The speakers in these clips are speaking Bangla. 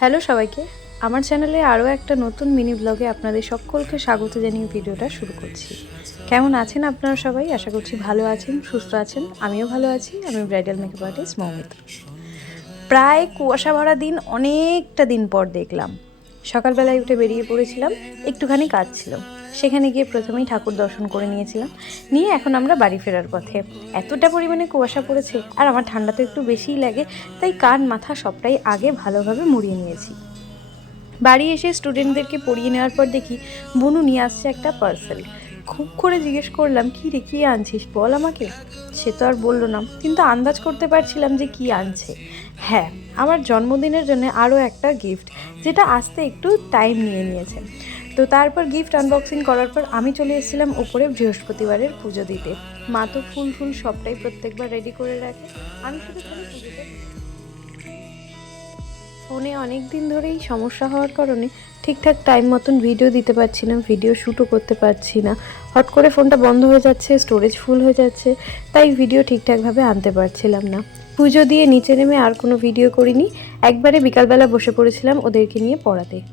হ্যালো সবাইকে, আমার চ্যানেলে আরও একটা নতুন মিনি ব্লগে আপনাদের সকলকে স্বাগত জানিয়ে ভিডিওটা শুরু করছি। কেমন আছেন আপনারা সবাই? আশা করছি ভালো আছেন, সুস্থ আছেন। আমিও ভালো আছি। আমি ব্রাইডাল মেকআপ আর্টিস্ট মৌমিতা। প্রায় কুয়াশা ভরা দিন, অনেকটা দিন পর দেখলাম। সকালবেলায় উঠে বেরিয়ে পড়েছিলাম, একটুখানি কাজ ছিল। সেখানে গিয়ে প্রথমেই ঠাকুর দর্শন করে নিয়েছিলাম। নিয়ে এখন আমরা বাড়ি ফেরার পথে। এতটা পরিমাণে কুয়াশা পড়েছে, আর আমার ঠান্ডা তো একটু বেশিই লাগে, তাই কান মাথা সবটাই আগে ভালোভাবে মুড়িয়ে নিয়েছি। বাড়ি এসে স্টুডেন্টদেরকে পড়িয়ে নেওয়ার পর দেখি বনু নিয়ে আসছে একটা পার্সেল। খুব করে জিজ্ঞেস করলাম, কী রে, কী আনছিস বল আমাকে। সে তো আর বললো না, কিন্তু আন্দাজ করতে পারছিলাম যে কী আনছে। হ্যাঁ, আমার জন্মদিনের জন্য আরও একটা গিফট, যেটা আসতে একটু টাইম নিয়েছে। তো তারপর গিফট আনবক্সিং করার পর আমি চলে এসেছিলাম উপরে বৃহস্পতিবারের পুজো দিতে। মা তো ফুল সবটাই প্রত্যেকবার রেডি করে রাখে, আমি শুধু পুজোতে। ফোনে অনেক দিন ধরেই সমস্যা হওয়ার কারণে ঠিকঠাক টাইম মতন ভিডিও দিতে পারছি না, ভিডিও শ্যুটও করতে পারছি না। হট করে ফোনটা বন্ধ হয়ে যাচ্ছে, স্টোরেজ ফুল হয়ে যাচ্ছে, তাই ভিডিও ঠিকঠাকভাবে আনতে পারছিলাম না। পুজো দিয়ে নিচে নেমে আর কোনো ভিডিও করিনি। একবারে বিকালবেলা বসে পড়েছিলাম ওদেরকে নিয়ে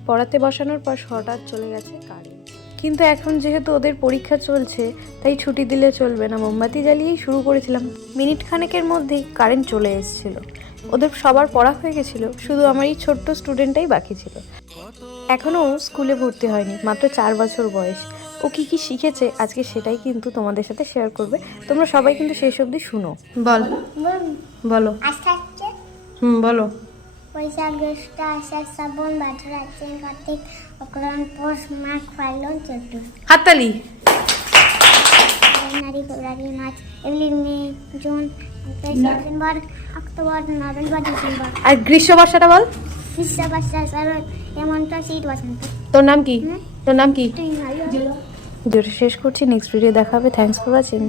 পড়াতে বসানোর পর হঠাৎ চলে গেছে কারেন্ট। কিন্তু এখন যেহেতু ওদের পরীক্ষা চলছে, তাই ছুটি দিলে চলবে না, মোমবাতি জ্বালিয়েই শুরু করেছিলাম। মিনিট খানেকের মধ্যেই কারেন্ট চলে এসেছিলো। ওদের সবার পড়া হয়ে গেছিলো, শুধু আমার এই ছোট্ট স্টুডেন্টটাই বাকি ছিল। এখনও স্কুলে ভর্তি হয়নি, মাত্র 4 বছর বয়স। ও কী কী শিখেছে আজকে সেটাই কিন্তু তোমাদের সাথে শেয়ার করবে। তোমরা সবাই কিন্তু শেষ অবধি শুনো। বলো। বলো। বৈশাখ জ্যৈষ্ঠ আষাঢ় শ্রাবণ ভাদ্র আশ্বিন কার্তিক অগ্রহায়ণ পৌষ মাঘ ফাল্গুন চৈত্র। হাততালি। January February March April May June September October November December. আর গ্রীষ্ম বর্ষাটা বল। গ্রীষ্ম বর্ষা শরৎ হেমন্ত শীত বসন্ত। তোর নাম কি? শেষ করছি, নেক্সট ভিডিও দেখা হবে। Thanks for watching.